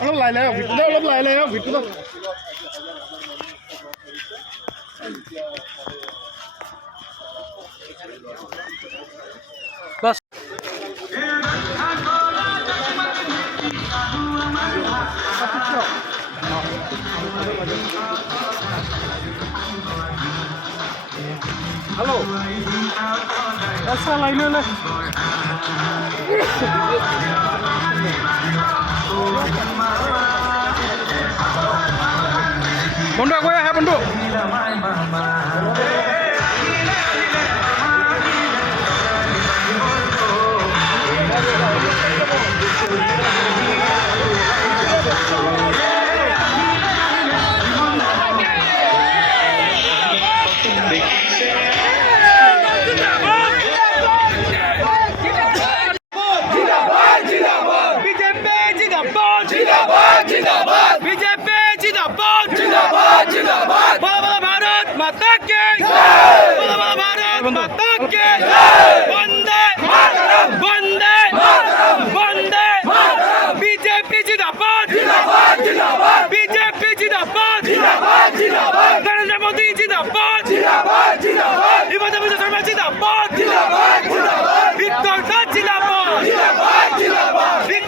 অলপ লাই লাই ভিতৰতে অলপ লাই লাই ভিতৰত বাস হ্যালো আচ্ছা লাইনে না বন্ধু গৈ আহা বন্ধু भारत माता के भारत माता के वंदे वंदे वंदे बीजेपी जिंदाबाद बीजेपी जिंदाबाद नरेंद्र मोदी जिंदाबाद हिमंत बिश्व शर्मा जिंदाबाद